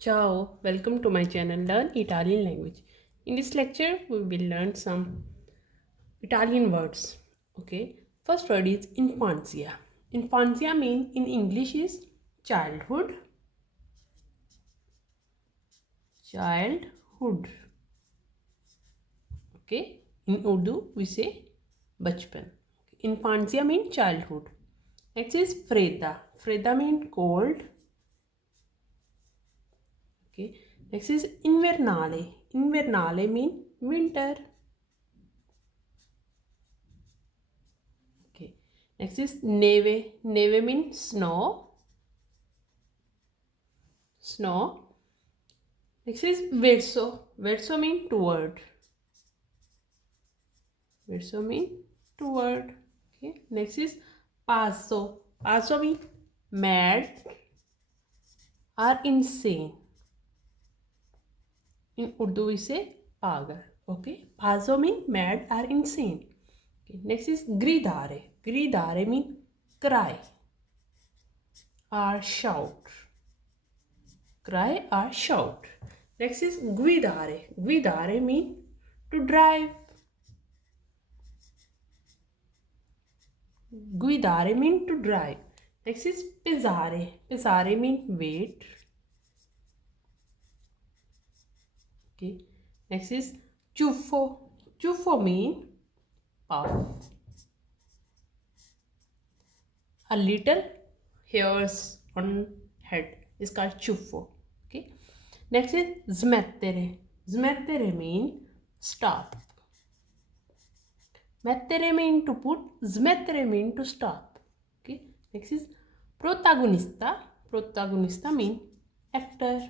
Ciao, welcome to my channel Learn Italian Language. In this lecture, we will learn some Italian words. Okay, first word is infanzia. Infanzia means in English is childhood. Childhood. Okay, in Urdu we say bachpan. Infanzia means childhood. Next is fredda. Fredda means cold. Okay, next is invernale. Invernale means winter. Okay. Next is neve. Neve means snow. Snow. Next is verso. Verso means toward. Verso means toward. Okay. Next is paso. Paso means mad or insane. In Urdu we say pagal. Okay. Paso means mad or insane. Okay. Next is gridare. Gridare means cry or shout. Cry or shout. Next is guidare. Guidare means to drive. Guidare means to drive. Next is pesare. Pesare means weight. Okay. Next is ciuffo. Ciuffo means puff. A little hairs on head is called ciuffo. Okay. Next is smettere. Smettere means stop. Mettere mean to put, smettere mean to stop. Okay. Next is protagonista. Protagonista mean actor.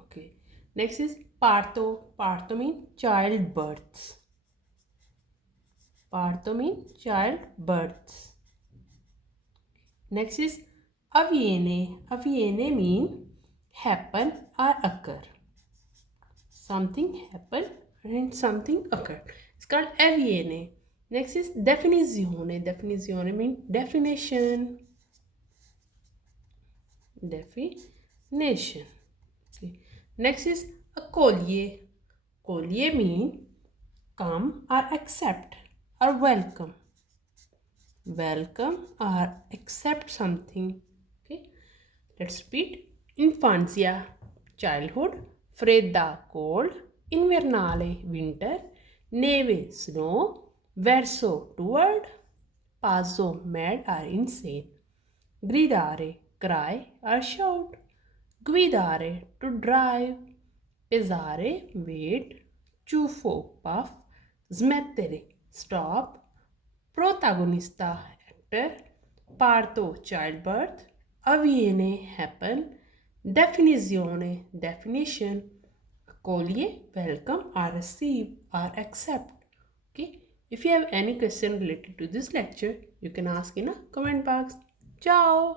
Okay. Next is parto. Parto mean childbirth. Parto mean childbirth. Next is avviene. Avviene mean happen or occur. Something happen and something occur. It's called avviene. Next is definizione. Definizione means definition. Definition. Okay. Next is accoglie. Accoglie means come or accept or welcome. Welcome or accept something. Okay. Let's repeat. Infanzia, childhood. Fredda, cold. Invernale, winter. Neve, snow. Verso, toward. Passo, mad or insane. Gridare, cry or shout. Guidare, to drive. Pesare, wait. Ciuffo, puff. Smettere, stop. Protagonista, actor. Parto, childbirth. Avviene, happen. Definizione, definition. Accoglie, welcome or receive or accept. Okay. If you have any question related to this lecture, you can ask in a comment box. Ciao.